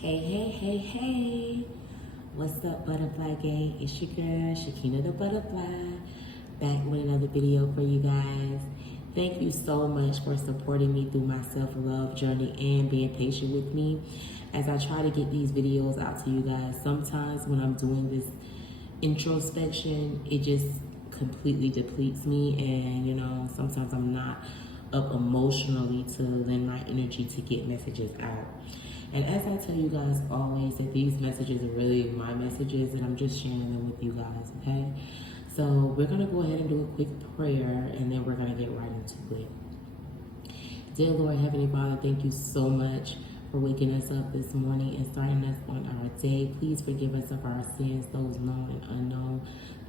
Hey. What's up, Butterfly Gang? It's your girl, Shakina the Butterfly, back with another video for you guys. Thank you so much for supporting me through my self-love journey and being patient with me as I try to get these videos out to you guys. Sometimes when I'm doing this introspection, it just completely depletes me, and sometimes I'm not up emotionally to lend my energy to get messages out. And as I tell you guys always, that these messages are really my messages and I'm just sharing them with you guys, okay? So we're gonna go ahead and do a quick prayer and then we're gonna get right into it. Dear Lord, Heavenly Father, thank you so much for waking us up this morning and starting us on our day. Please forgive us of our sins, those known and unknown.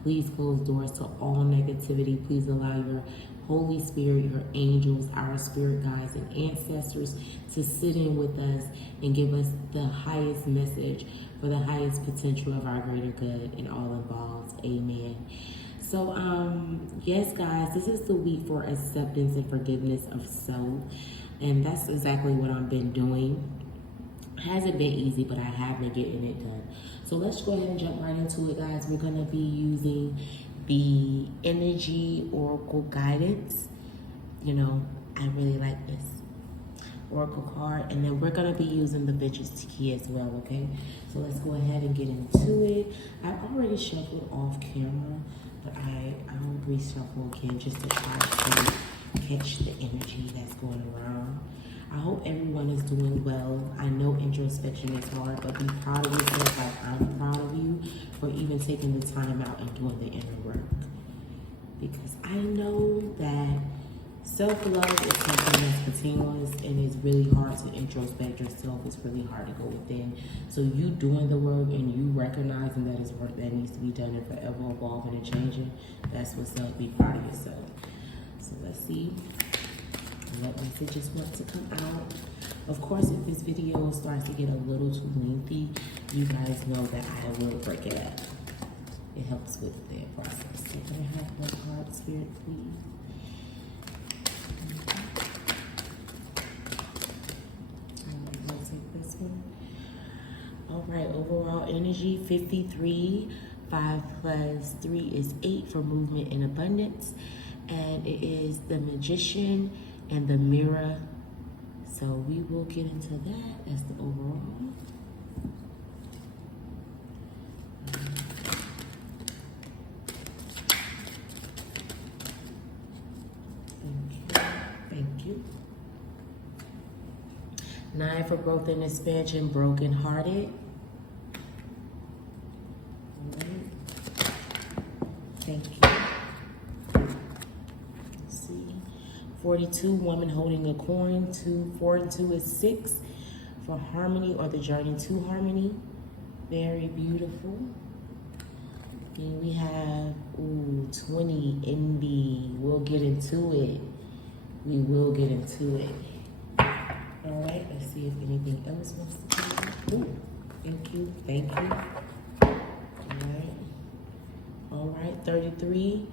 Please close doors to all negativity. Please allow your Holy Spirit, your angels, our spirit guides and ancestors to sit in with us and give us the highest message for the highest potential of our greater good and all involved. Amen. So, yes, guys, this is the week for acceptance and forgiveness of self. And that's exactly what I've been doing. It hasn't been easy, but I have been getting it done. So let's go ahead and jump right into it, guys. We're going to be using the Energy Oracle Guidance. I really like this Oracle card. And then we're going to be using the Vengeance Key as well, okay? So let's go ahead and get into it. I've already shuffled off camera, but I'll reshuffle again just to try to catch the energy that's going around. I hope everyone is doing well. I know introspection is hard, but be proud of yourself like I'm proud of you for even taking the time out and doing the inner work. Because I know that self-love is something that's continuous and it's really hard to introspect yourself. It's really hard to go within. So you doing the work and you recognizing that it's work that needs to be done and forever evolving and changing, that's what's up. Be proud of yourself. So let's see what messages want to come out. Of course, if this video starts to get a little too lengthy, you guys know that I will break it up. It helps with the process. So can I have one card, Spirit, please? I'm going to take this one. All right, overall energy, 53. 5 plus 3 is 8 for movement and abundance. And it is the Magician and the Mirror. So we will get into that as the overall. Thank you. 9 for growth and expansion, broken hearted. All right. Thank you. 42, woman holding a coin. 4 and 2 is 6 for harmony or the journey to harmony. Very beautiful. And we have 20, envy. We'll get into it. We will get into it. All right, let's see if anything else wants to come up. Ooh, thank you. All right, 33,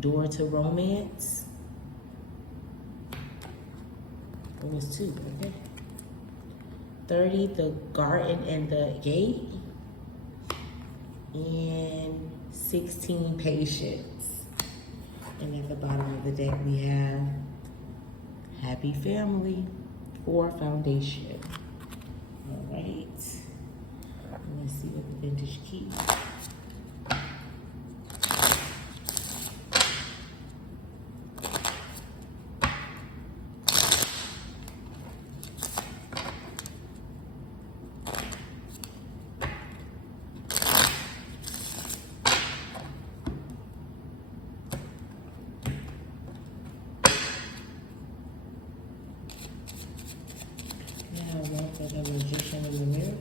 door to romance. It was 2, okay. 30, the garden and the gate. And 16, patience. And at the bottom of the deck we have happy family, 4, foundation. All right. Let's see what the vintage key. The Magician in the Mirror.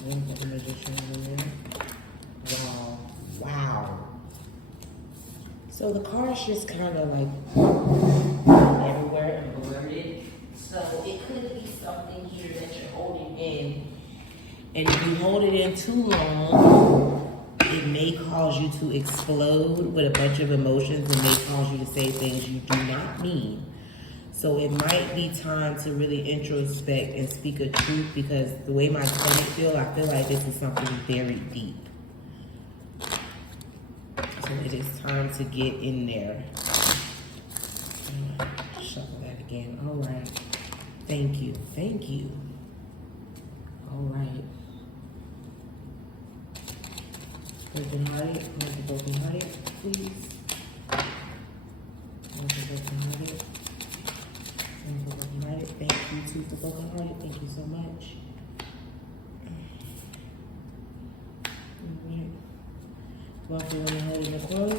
The Magician in the Mirror. Wow. So the card's just kind of like everywhere and blurred. So it could be something here that you're holding in. And if you hold it in too long, it may cause you to explode with a bunch of emotions and may cause you to say things you do not mean. So it might be time to really introspect and speak a truth, because the way my stomach feel, I feel like this is something very deep. So it is time to get in there. Shuffle that again. All right. Thank you. Thank you. All right. Broken hearted. One for broken hearted, please. One for broken hearted. One for broken hearted. Thank you. Two for broken hearted. Thank you so much. All right. One for women holding the corner.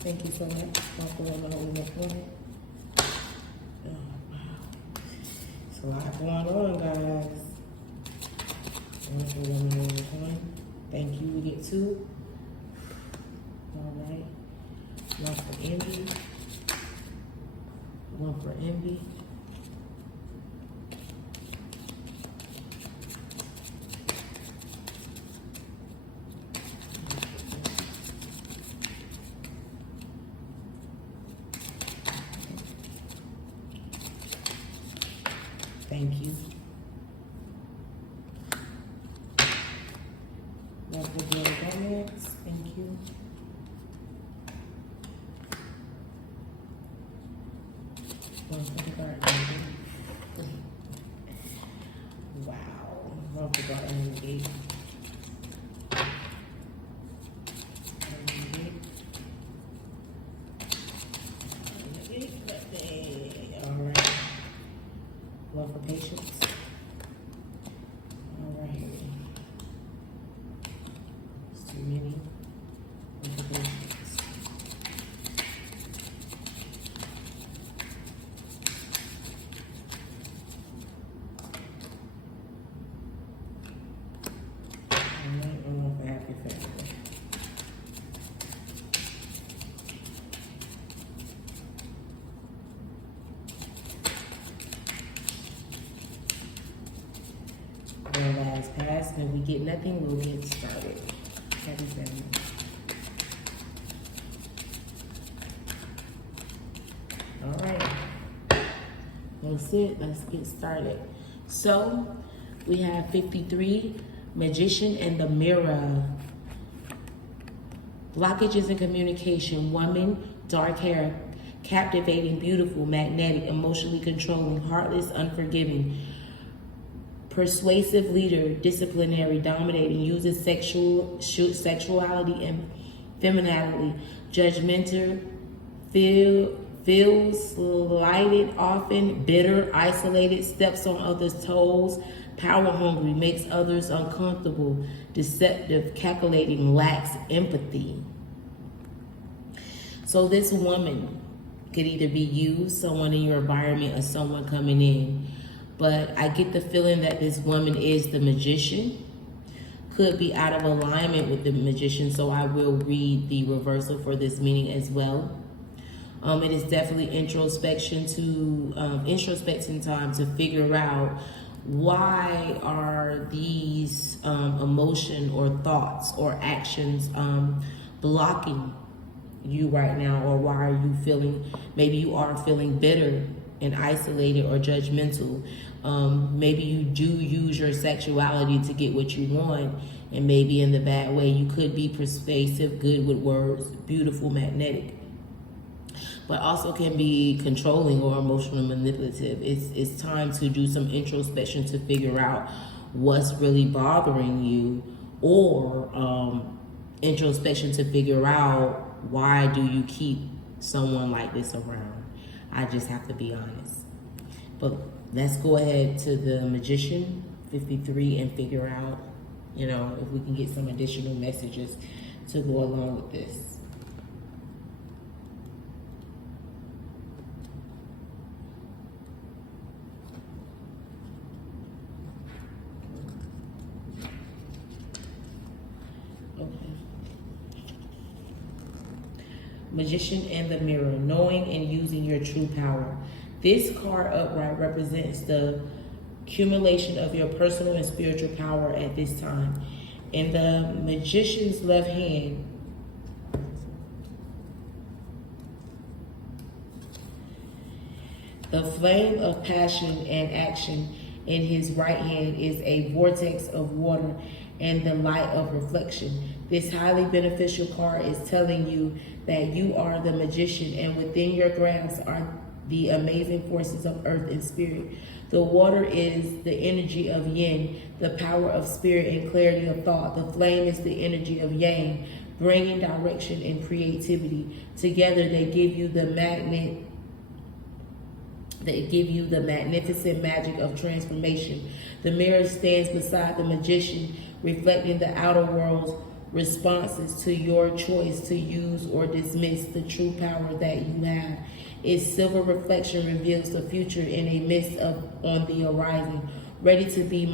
Thank you so much. One for women holding the corner. Oh, wow. It's a lot going on, guys. One for women holding the corner. Thank you. We get two. All right. One for envy. One for envy. Thank you. One for the romance. Thank you. One for the garden. Wow. One for garden gate. All right. One for patience. All right. It's too many. One for patience. All right. And one for happy family. One last pass, and if we get nothing, we'll get started. Happy family. All right. That's it. Let's get started. So, we have 53, Magician and the Mirror. Blockages in communication. Woman, dark hair, captivating, beautiful, magnetic, emotionally controlling, heartless, unforgiving. Persuasive leader, disciplinary, dominating, uses sexuality and femininity, judgmental, feels slighted often, bitter, isolated, steps on others' toes, power hungry, makes others uncomfortable, deceptive, calculating, lacks empathy. So this woman could either be you, someone in your environment, or someone coming in. But I get the feeling that this woman is the magician. Could be out of alignment with the magician, so I will read the reversal for this meaning as well. It is definitely introspection time to figure out why are these emotion or thoughts or actions blocking you right now, or why are you feeling, maybe you are feeling bitter and isolated or judgmental. Maybe you do use your sexuality to get what you want, and maybe in the bad way. You could be persuasive, good with words, beautiful, magnetic, but also can be controlling or emotionally manipulative. It's time to do some introspection to figure out what's really bothering you, or introspection to figure out why do you keep someone like this around. I just have to be honest. But let's go ahead to the Magician, 53, and figure out, if we can get some additional messages to go along with this. Magician and the Mirror, knowing and using your true power. This card upright represents the accumulation of your personal and spiritual power at this time. In the Magician's left hand, The flame of passion and action in his right hand is a vortex of water and the light of reflection. This highly beneficial card is telling you that you are the magician, and within your grasp are the amazing forces of earth and spirit. The water is the energy of yin, the power of spirit and clarity of thought. The flame is the energy of yang, bringing direction and creativity. Together they give you the magnificent magic of transformation. The mirror stands beside the magician, reflecting the outer world's responses to your choice to use or dismiss the true power that you have. Its silver reflection reveals the future in a mist on the horizon, ready to be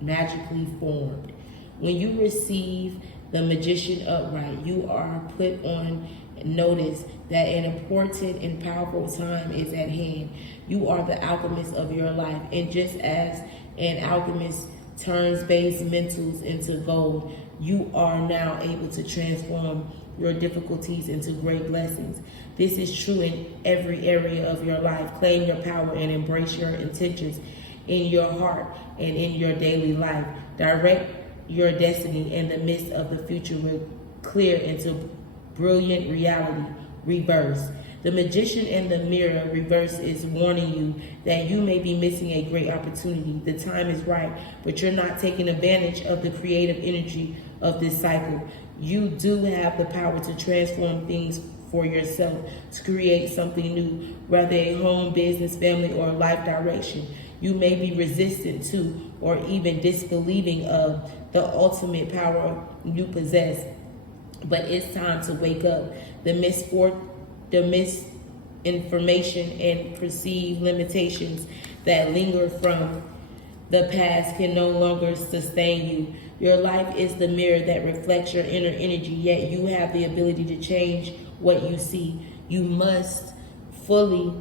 magically formed. When you receive the magician upright, you are put on notice that an important and powerful time is at hand. You are the alchemist of your life, and just as an alchemist turns base metals into gold, you are now able to transform your difficulties into great blessings. This is true in every area of your life. Claim your power and embrace your intentions in your heart and in your daily life. Direct your destiny in the midst of the future will clear into brilliant reality. Reverse. The magician in the mirror reverse is warning you that you may be missing a great opportunity. The time is right, but you're not taking advantage of the creative energy of this cycle. You do have the power to transform things for yourself, to create something new, whether a home, business, family, or life direction. You may be resistant to or even disbelieving of the ultimate power you possess, but it's time to wake up. The misinformation and perceived limitations that linger from the past can no longer sustain you. Your life is the mirror that reflects your inner energy, yet you have the ability to change what you see. You must fully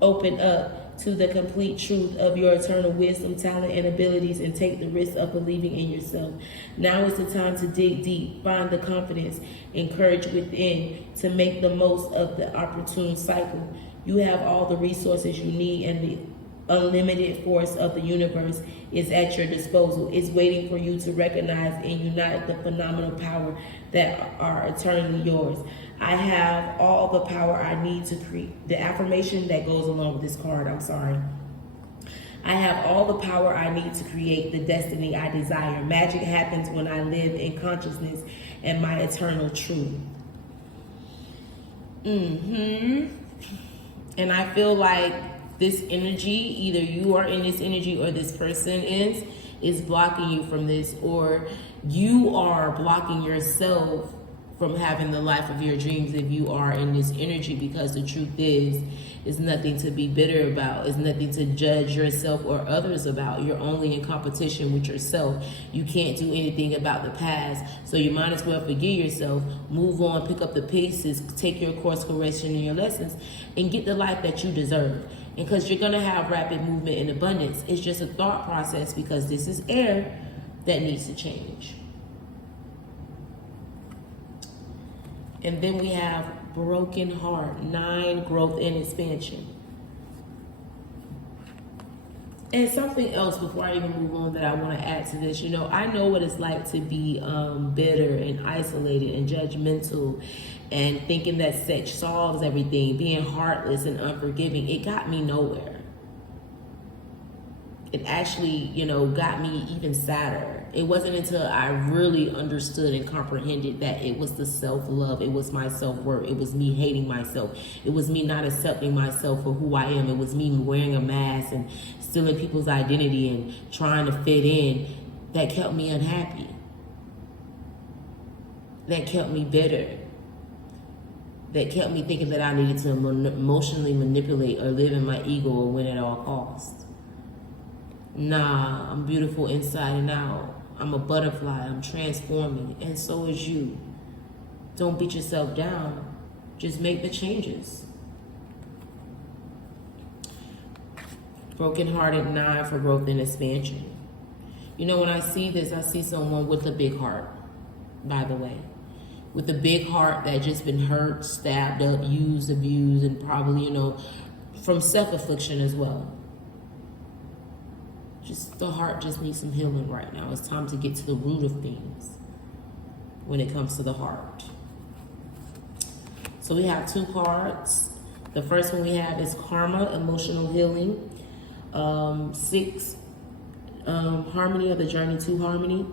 open up to the complete truth of your eternal wisdom, talent, and abilities, and take the risk of believing in yourself. Now is the time to dig deep, find the confidence and courage within to make the most of the opportune cycle. You have all the resources you need, and the unlimited force of the universe is at your disposal. It's waiting for you to recognize and unite the phenomenal power that are eternally yours. I have all the power I need to create. The affirmation that goes along with this card, I have all the power I need to create the destiny I desire. Magic happens when I live in consciousness and my eternal truth. And I feel like this energy, either you are in this energy or this person is blocking you from this, or you are blocking yourself from having the life of your dreams if you are in this energy, because the truth is nothing to be bitter about. It's nothing to judge yourself or others about. You're only in competition with yourself. You can't do anything about the past, so you might as well forgive yourself, move on, pick up the pieces, take your course correction and your lessons, and get the life that you deserve. And because you're going to have rapid movement and abundance, it's just a thought process, because this is air that needs to change. And then we have broken heart, 9, growth and expansion. And something else before I even move on that I want to add to this. I know what it's like to be bitter and isolated and judgmental and thinking that sex solves everything, being heartless and unforgiving. It got me nowhere. It actually, got me even sadder. It wasn't until I really understood and comprehended that it was the self-love. It was my self-worth. It was me hating myself. It was me not accepting myself for who I am. It was me wearing a mask and stealing people's identity and trying to fit in that kept me unhappy. That kept me bitter. That kept me thinking that I needed to emotionally manipulate or live in my ego or win at all costs. Nah, I'm beautiful inside and out. I'm a butterfly. I'm transforming. And so is you. Don't beat yourself down. Just make the changes. Broken-hearted, 9 for growth and expansion. When I see this, I see someone with a big heart, by the way. with a big heart that just been hurt, stabbed up, used, abused, and probably, you know, from self-affliction as well. Just the heart just needs some healing right now. It's time to get to the root of things when it comes to the heart. So we have 2 cards. The first one we have is Karma, Emotional Healing. 6, Harmony, of the Journey to Harmony.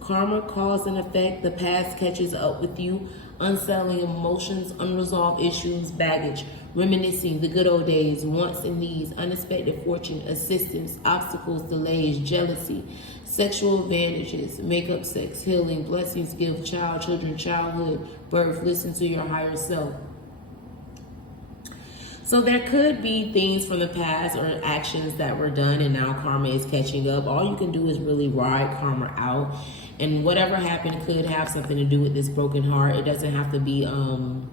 Karma, cause and effect. The past catches up with you. Unsettling emotions, unresolved issues, baggage. Reminiscing the good old days, wants and needs, unexpected fortune, assistance, obstacles, delays, jealousy, sexual advantages, makeup, sex, healing, blessings, gift, child, children, childhood, birth. Listen to your higher self. So there could be things from the past or actions that were done and now karma is catching up. All you can do is really ride karma out. And whatever happened could have something to do with this broken heart. It doesn't have to be a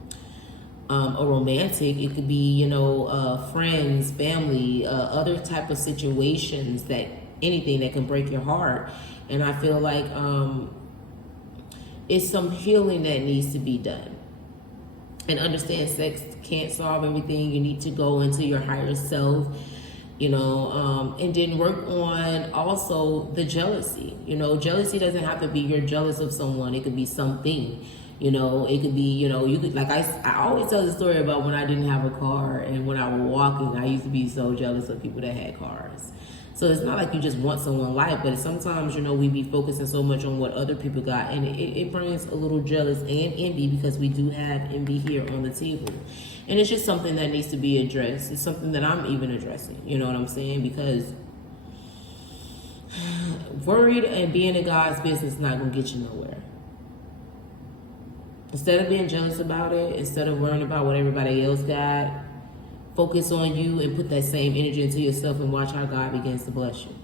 romantic. It could be, you know, friends, family, other type of situations, that anything that can break your heart. And I feel like it's some healing that needs to be done. And understand sex can't solve everything. You need to go into your higher self, you know, and then work on also the jealousy. You know, jealousy doesn't have to be you're jealous of someone. It could be something, you know, it could be, you know, you could, like I always tell the story about when I didn't have a car and when I was walking, I used to be so jealous of people that had cars. So it's not like you just want someone's life, but sometimes, you know, we be focusing so much on what other people got, and it brings a little jealous and envy, because we do have envy here on the table. And it's just something that needs to be addressed. It's something that I'm even addressing, you know what I'm saying? Because worried and being in God's business is not going to get you nowhere. Instead of being jealous about it, instead of worrying about what everybody else got, focus on you and put that same energy into yourself and watch how God begins to bless you.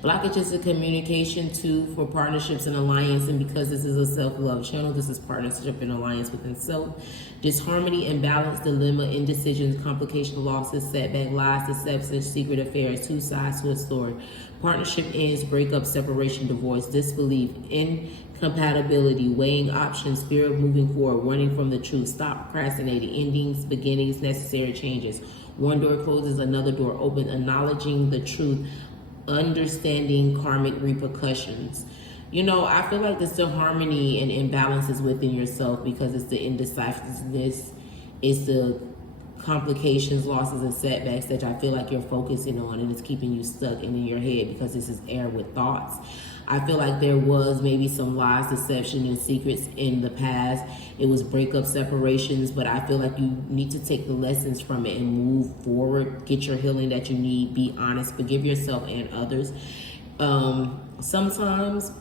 Blockages of communication too, for partnerships and alliance, and because this is a self-love channel, this is partnership and alliance within self. Disharmony, imbalance, dilemma, indecisions, complication, losses, setback, lies, deception, secret affairs, 2 sides to a story. Partnership ends, breakup, separation, divorce, disbelief, incompatibility, weighing options, fear of moving forward, running from the truth, stop procrastinating, endings, beginnings, necessary changes. One door closes, another door opens, acknowledging the truth, understanding karmic repercussions. You know, I feel like there's still harmony and imbalances within yourself, because it's the indecisiveness, it's the complications, losses, and setbacks that I feel like you're focusing on, and it's keeping you stuck in your head, because this is air with thoughts. I feel like there was maybe some lies, deception, and secrets in the past. It was breakup, separations, but I feel like you need to take the lessons from it and move forward, get your healing that you need, be honest, forgive yourself and others. Sometimes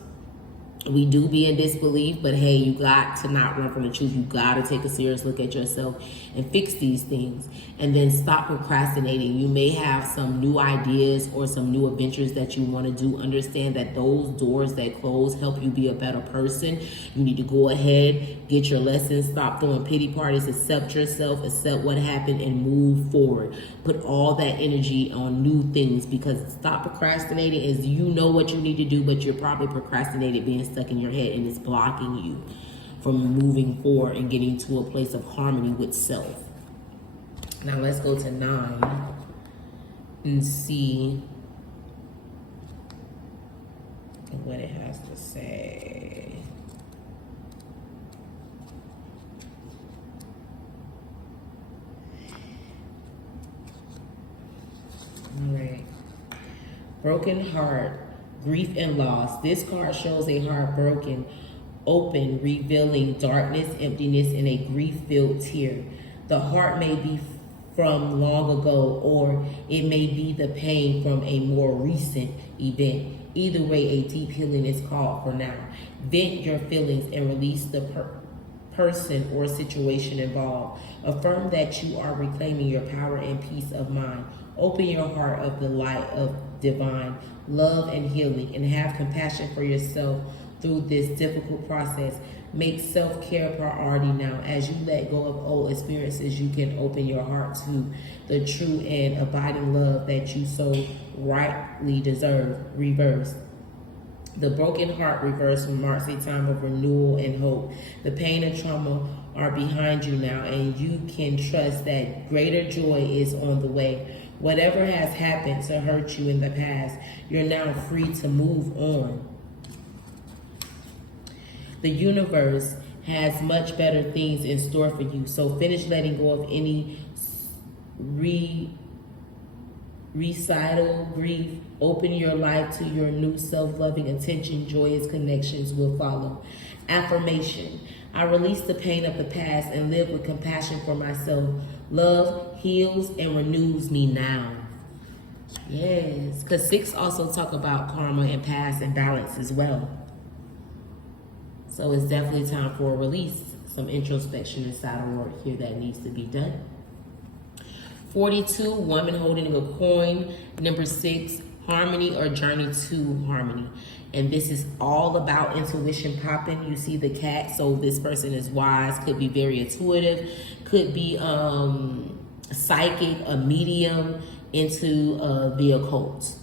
we do be in disbelief, but hey, you got to not run from the truth. You got to take a serious look at yourself and fix these things, and then stop procrastinating. You may have some new ideas or some new adventures that you want to do. Understand that those doors that close help you be a better person. You need to go ahead, get your lessons, stop throwing pity parties, accept yourself, accept what happened, and move forward. Put all that energy on new things, because stop procrastinating is, you know what you need to do, but you're probably procrastinating, being stuck in your head, and it's blocking you from moving forward and getting to a place of harmony with self. Now let's go to 9 and see what it has to say. All right. Broken heart, grief and loss. This card shows a heart broken, open, revealing darkness, emptiness, and a grief-filled tear. The heart may be from long ago, or it may be the pain from a more recent event. Either way, a deep healing is called for now. Vent your feelings and release the person or situation involved. Affirm that you are reclaiming your power and peace of mind. Open your heart of the light of divine love and healing, and have compassion for yourself through this difficult process. Make self-care a priority now. As you let go of old experiences, you can open your heart to the true and abiding love that you so rightly deserve. Reverse. The broken heart reverse marks a time of renewal and hope. The pain and trauma are behind you now, and you can trust that greater joy is on the way. Whatever has happened to hurt you in the past, you're now free to move on. The universe has much better things in store for you, so finish letting go of any recital grief. Open your life to your new self-loving attention. Joyous connections will follow. Affirmation: I release the pain of the past and live with compassion for myself. Love heals and renews me now. Yes, because 6 also talk about karma and past and balance as well. So it's definitely time for a release. Some introspection and silent work here that needs to be done. 42, woman holding a coin. Number 6, harmony or journey to harmony. And this is all about intuition popping. You see the cat, so this person is wise, could be very intuitive, could be psychic, a medium into the occult.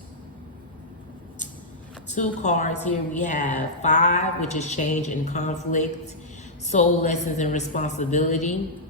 2 cards here. We have 5, which is change and conflict, soul lessons and responsibility.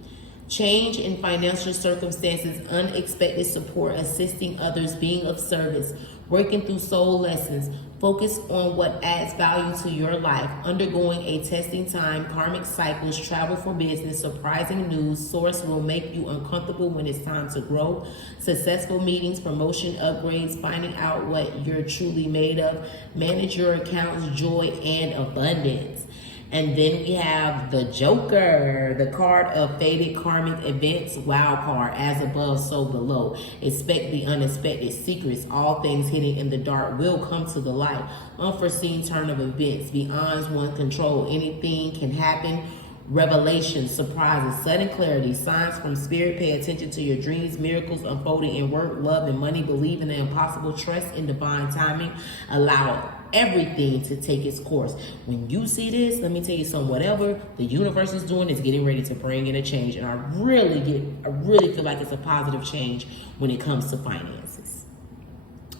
Change in financial circumstances, unexpected support, assisting others, being of service, working through soul lessons, focus on what adds value to your life, undergoing a testing time, karmic cycles, travel for business, surprising news, source will make you uncomfortable when it's time to grow, successful meetings, promotion, upgrades, finding out what you're truly made of, manage your accounts, joy and abundance. And then we have the Joker, the card of fated karmic events, wild card, as above, so below. Expect the unexpected, secrets, all things hidden in the dark will come to the light. Unforeseen turn of events, beyond one's control, anything can happen. Revelations, surprises, sudden clarity, signs from spirit, pay attention to your dreams, miracles unfolding in work, love, and money, believe in the impossible, trust in divine timing, allow everything to take its course. When you see this, let me tell you something, whatever the universe is doing is getting ready to bring in a change. And I really feel like it's a positive change when it comes to finances.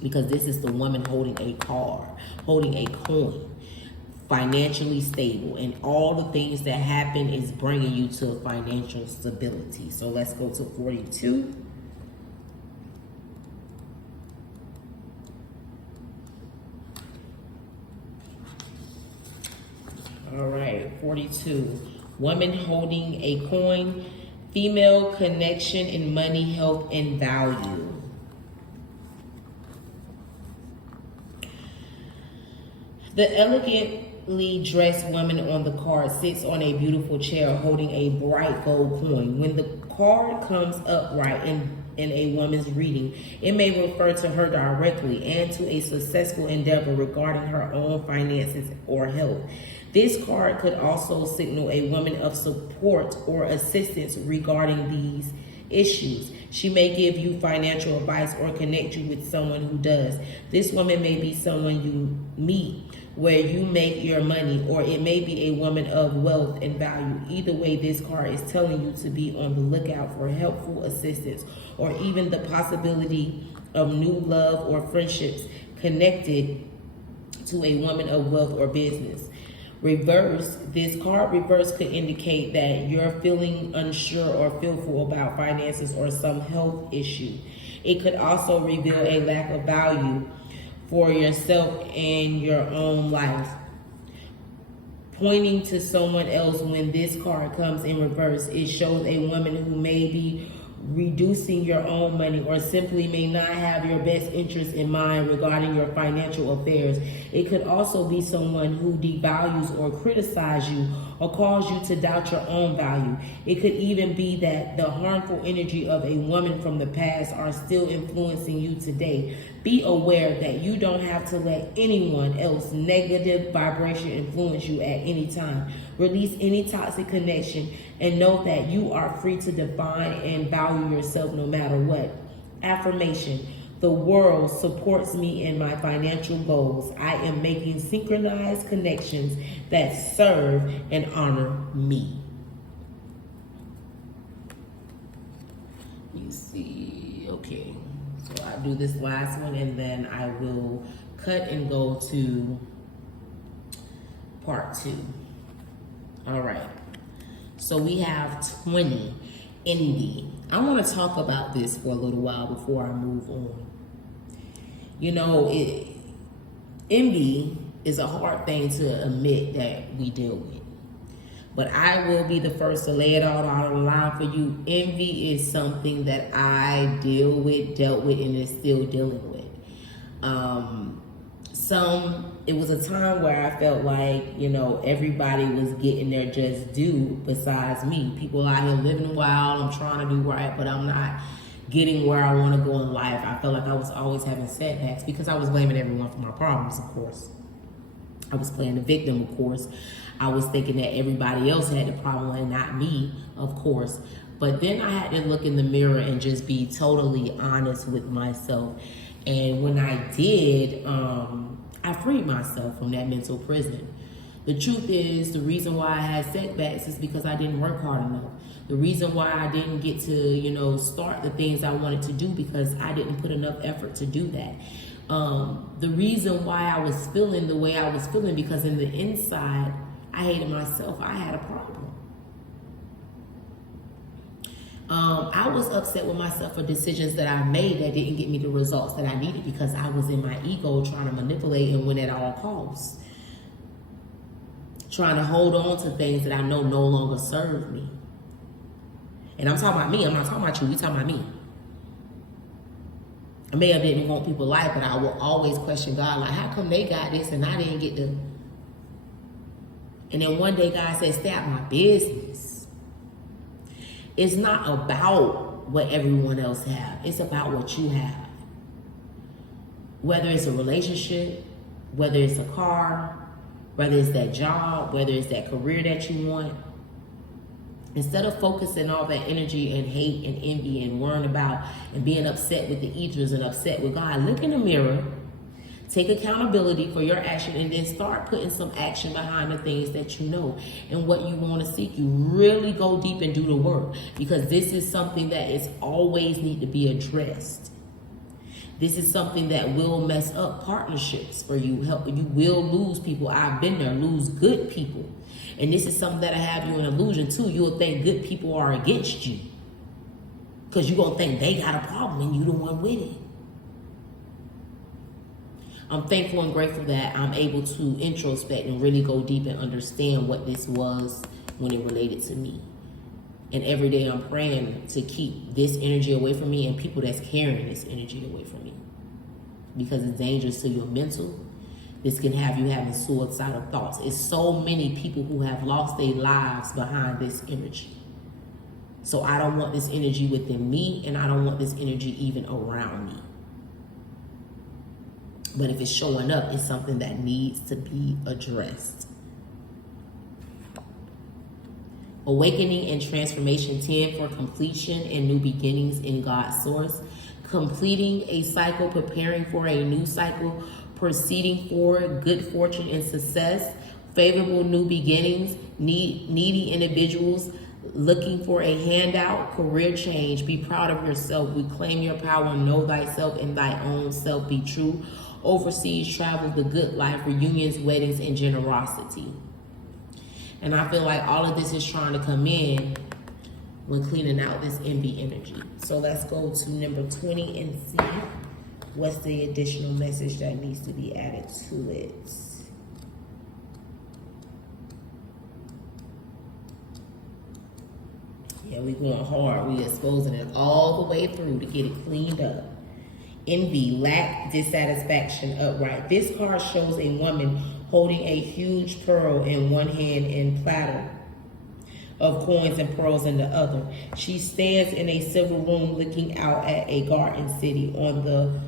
Because this is the woman holding a card, holding a coin, financially stable, and all the things that happen is bringing you to financial stability. So let's go to 42. All right, 42. Woman holding a coin, female connection in money, health, and value. The elegantly dressed woman on the card sits on a beautiful chair holding a bright gold coin. When the card comes upright in a woman's reading, it may refer to her directly and to a successful endeavor regarding her own finances or health. This card could also signal a woman of support or assistance regarding these issues. She may give you financial advice or connect you with someone who does. This woman may be someone you meet where you make your money, or it may be a woman of wealth and value. Either way, this card is telling you to be on the lookout for helpful assistance or even the possibility of new love or friendships connected to a woman of wealth or business. Reverse, this card reverse could indicate that you're feeling unsure or fearful about finances or some health issue. It could also reveal a lack of value for yourself and your own life. Pointing to someone else when this card comes in reverse, it shows a woman who may be reducing your own money or simply may not have your best interest in mind regarding your financial affairs. It could also be someone who devalues or criticizes you or cause you to doubt your own value. It could even be that the harmful energy of a woman from the past are still influencing you today. Be aware that you don't have to let anyone else negative vibration influence you at any time. Release any toxic connection and know that you are free to define and value yourself no matter what. Affirmation: the world supports me in my financial goals. I am making synchronized connections that serve and honor me. You see, okay. So I do this last one and then I will cut and go to part 2. All right. So we have 20, envy. I want to talk about this for a little while before I move on. You know, envy is a hard thing to admit that we deal with. But I will be the first to lay it all out on the line for you. Envy is something that I dealt with, and is still dealing with. It was a time where I felt like, you know, everybody was getting their just due besides me. People out here living wild. I'm trying to do right, but I'm not getting where I want to go in life. I felt like I was always having setbacks because I was blaming everyone for my problems, of course. I was playing the victim, of course. I was thinking that everybody else had the problem and not me, of course. But then I had to look in the mirror and just be totally honest with myself. And when I did, I freed myself from that mental prison. The truth is, the reason why I had setbacks is because I didn't work hard enough. The reason why I didn't get to, you know, start the things I wanted to do because I didn't put enough effort to do that. The reason why I was feeling the way I was feeling, because in the inside, I hated myself. I had a problem. I was upset with myself for decisions that I made that didn't get me the results that I needed because I was in my ego trying to manipulate and win at all costs. Trying to hold on to things that I know no longer serve me. And I'm talking about me. I'm not talking about you. We talking about me. I may have didn't want people life, but I will always question God, like, how come they got this and I didn't get the... And then one day God said, stay out my business. It's not about what everyone else has. It's about what you have. Whether it's a relationship, whether it's a car, whether it's that job, whether it's that career that you want. Instead of focusing all that energy and hate and envy and worrying about and being upset with the ethers and upset with God, look in the mirror, take accountability for your action, and then start putting some action behind the things that you know and what you want to seek. You really go deep and do the work, because this is something that is always need to be addressed. This is something that will mess up partnerships for you. You will lose people. I've been there, lose good people. And this is something that'll have you in illusion too. You'll think good people are against you because you're going to think they got a problem and you the one with it. I'm thankful and grateful that I'm able to introspect and really go deep and understand what this was when it related to me. And every day I'm praying to keep this energy away from me and people that's carrying this energy away from me, because it's dangerous to your mental. This can have you having suicidal thoughts. It's so many people who have lost their lives behind this energy. So I don't want this energy within me, and I don't want this energy even around me. But if it's showing up, it's something that needs to be addressed. Awakening and transformation 10 for completion and new beginnings in God's source. Completing a cycle, preparing for a new cycle, proceeding forward, good fortune and success, favorable new beginnings, needy individuals looking for a handout, career change. Be proud of yourself, reclaim your power, know thyself and thy own self, be true. Overseas travel, the good life, reunions, weddings, and generosity. And I feel like all of this is trying to come in when cleaning out this envy energy. So let's go to number 20 and see what's the additional message that needs to be added to it. Yeah, we going hard. We exposing it all the way through to get it cleaned up. Envy, lack, dissatisfaction, upright. This card shows a woman holding a huge pearl in one hand and platter of coins and pearls in the other. She stands in a silver room looking out at a garden city on the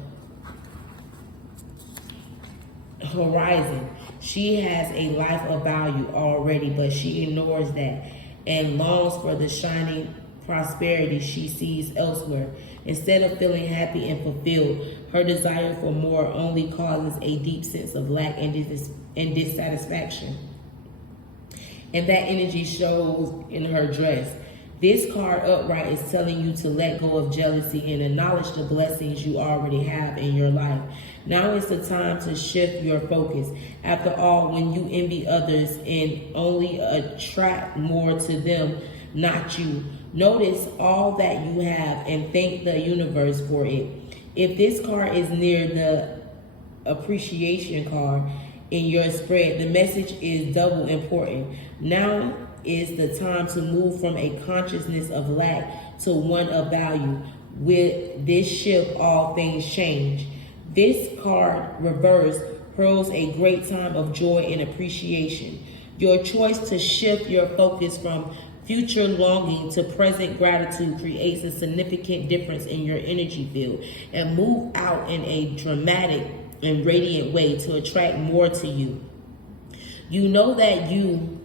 horizon. She has a life of value already, but she ignores that and longs for the shining prosperity she sees elsewhere. Instead of feeling happy and fulfilled, her desire for more only causes a deep sense of lack and dissatisfaction. And that energy shows in her dress. This card upright is telling you to let go of jealousy and acknowledge the blessings you already have in your life. Now is the time to shift your focus. After all, when you envy others and only attract more to them, not you. Notice all that you have and thank the universe for it. If this card is near the appreciation card in your spread, the message is double important. Now is the time to move from a consciousness of lack to one of value. With this shift, all things change. This card reverse heralds a great time of joy and appreciation. Your choice to shift your focus from future longing to present gratitude creates a significant difference in your energy field and move out in a dramatic and radiant way to attract more to you. You know that you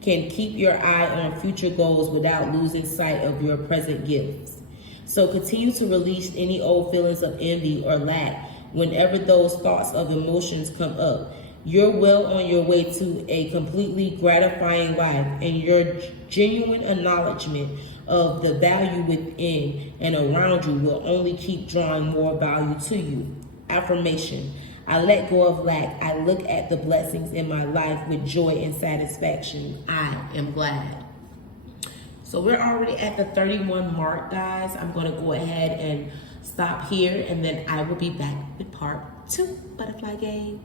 can keep your eye on future goals without losing sight of your present gifts. So continue to release any old feelings of envy or lack whenever those thoughts of emotions come up. You're well on your way to a completely gratifying life, and your genuine acknowledgement of the value within and around you will only keep drawing more value to you. Affirmation: I let go of lack. I look at the blessings in my life with joy and satisfaction. I am glad. So we're already at the 31 mark, guys. I'm going to go ahead and stop here, and then I will be back with part 2, Butterfly Gang.